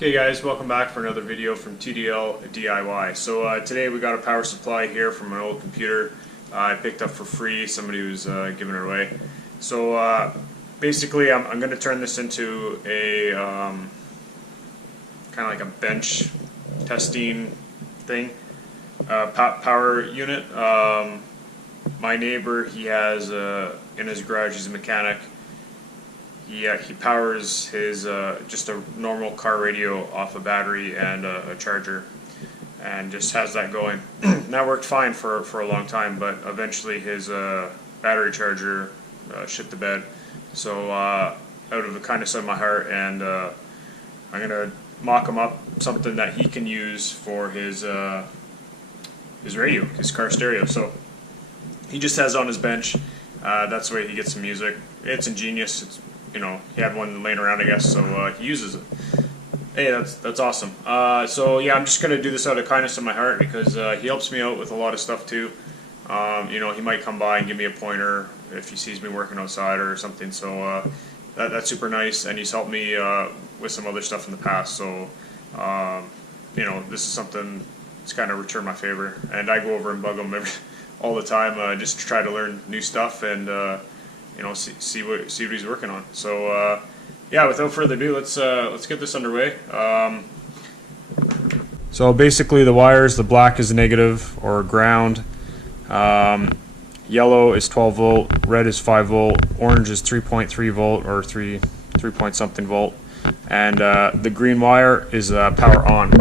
Okay guys, welcome back for another video from TDL DIY. So today we got a power supply here from an old computer I picked up for free. Somebody was giving it away. So basically I'm going to turn this into a kind of like a bench testing thing, power unit. My neighbor, he has in his garage, he's a mechanic. He powers his just a normal car radio off a battery and a charger, and just has that going. That worked fine for a long time, but eventually his battery charger shit the bed. So out of the kindness of my heart, and I'm gonna mock him up something that he can use for his radio, his car stereo. So he just has it on his bench. That's the way he gets some music. It's ingenious. It's, you know, he had one laying around, I guess, so he uses it. Hey, that's awesome. So yeah, I'm just gonna do this out of kindness of my heart because he helps me out with a lot of stuff too. You know, he might come by and give me a pointer if he sees me working outside or something. So that's super nice, and he's helped me with some other stuff in the past. So you know, this is something that's kind of returned my favor, and I go over and bug him all the time just to try to learn new stuff and you know, see what he's working on. So yeah, without further ado, let's get this underway. So basically, the wires: the black is negative or ground, yellow is 12 volt, red is 5 volt, orange is 3.3 volt or 3 point something volt, and the green wire is power on.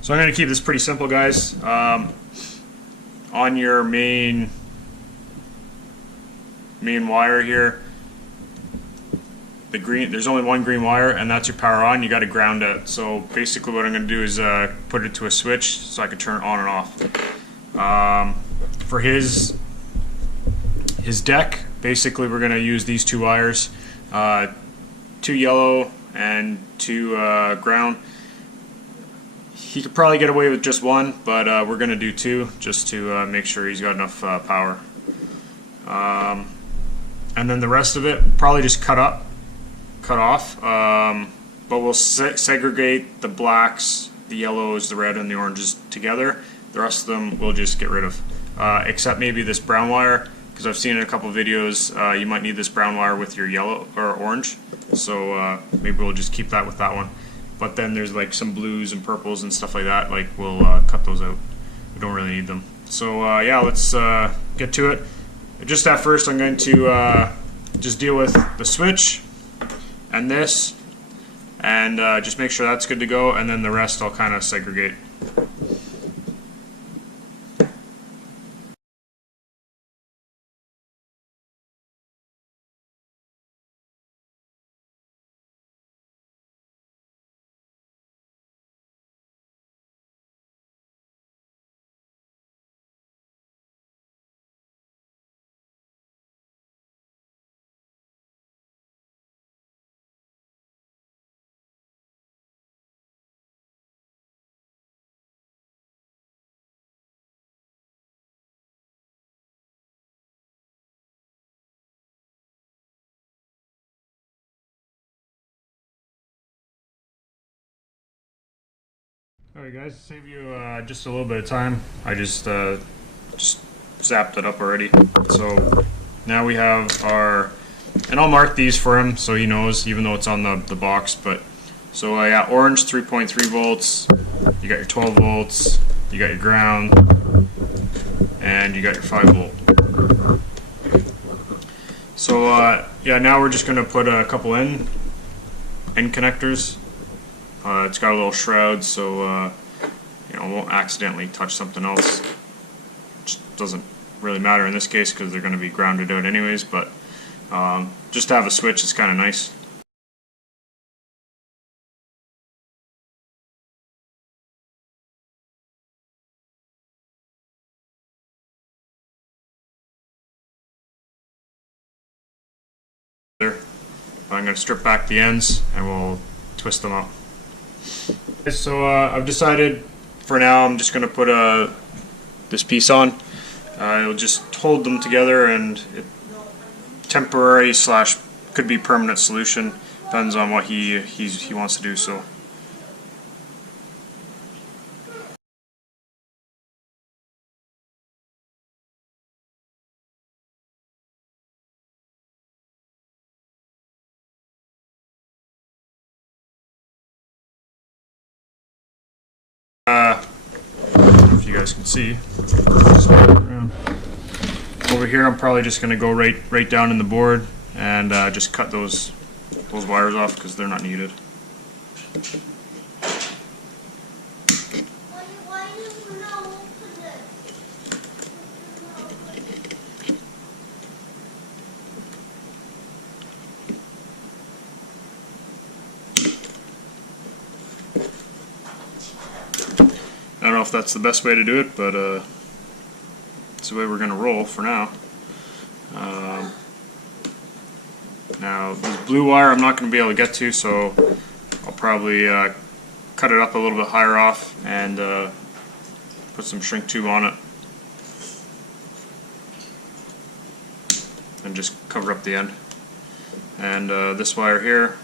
So I'm going to keep this pretty simple, guys. On your main wire here, the green, there's only one green wire, and that's your power on. You got to ground it. So basically what I'm going to do is put it to a switch so I can turn it on and off. For his deck, basically we're going to use these two wires, 2 yellow and 2 ground. He could probably get away with just one, but we're going to do 2 just to make sure he's got enough power. And then the rest of it probably just cut off, but we'll segregate the blacks, the yellows, the red, and the oranges together. The rest of them we'll just get rid of, except maybe this brown wire, because I've seen in a couple of videos you might need this brown wire with your yellow or orange, so maybe we'll just keep that with that one. But then there's like some blues and purples and stuff like that, like we'll cut those out. We don't really need them. So yeah, let's get to it. Just at first I'm going to just deal with the switch and this, and just make sure that's good to go, and then the rest I'll kind of segregate. Alright guys, to save you just a little bit of time, I just zapped it up already. So now we have our, and I'll mark these for him so he knows, even though it's on the box. But so yeah, orange 3.3 volts, you got your 12 volts, you got your ground, and you got your 5 volt. So yeah, now we're just going to put a couple end connectors. It's got a little shroud, so you know, it won't accidentally touch something else. Just doesn't really matter in this case because they're going to be grounded out anyways, but just to have a switch is kind of nice. I'm going to strip back the ends and we'll twist them up. So I've decided for now I'm just going to put this piece on. It'll just hold them together, and temporary slash could be permanent solution. Depends on what he wants to do. So. If you guys can see, over here, I'm probably just going to go right down in the board and just cut those wires off because they're not needed. I don't know if that's the best way to do it, but it's the way we're going to roll for now. Now, this blue wire I'm not going to be able to get to, so I'll probably cut it up a little bit higher off and put some shrink tube on it and just cover up the end. And this wire here,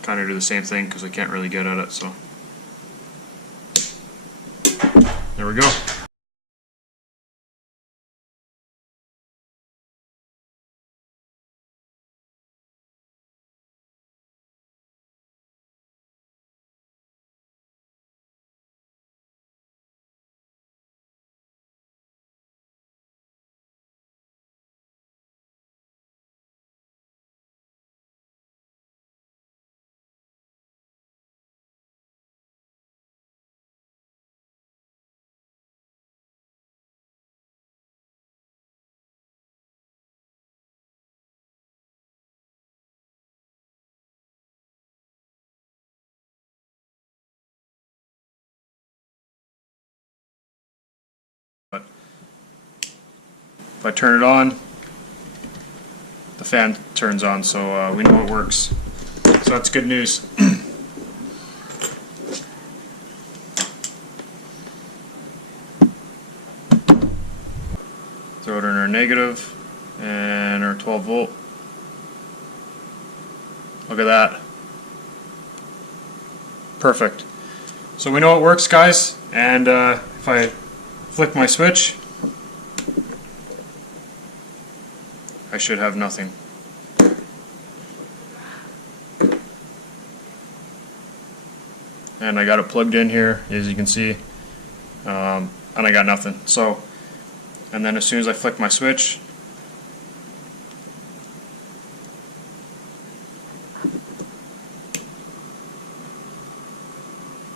kind of do the same thing because I can't really get at it, so there we go. But if I turn it on, the fan turns on, so we know it works. So that's good news. Throw it in our negative and our 12 volt. Look at that. Perfect. So we know it works, guys, and if I flick my switch, I should have nothing. And I got it plugged in here, as you can see, and I got nothing. So, and then as soon as I flick my switch,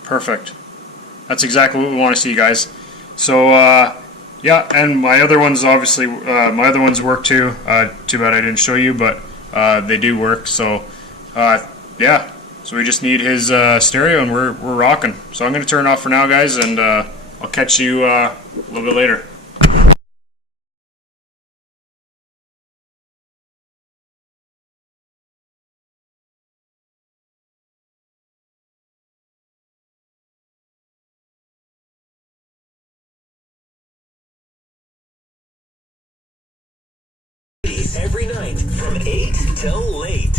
perfect. That's exactly what we want to see, guys. So yeah, and my other ones obviously, my other ones work too. Too bad I didn't show you, but they do work. So yeah, so we just need his stereo, and we're rocking. So I'm going to turn it off for now, guys, and I'll catch you a little bit later. Every night from 8 till late.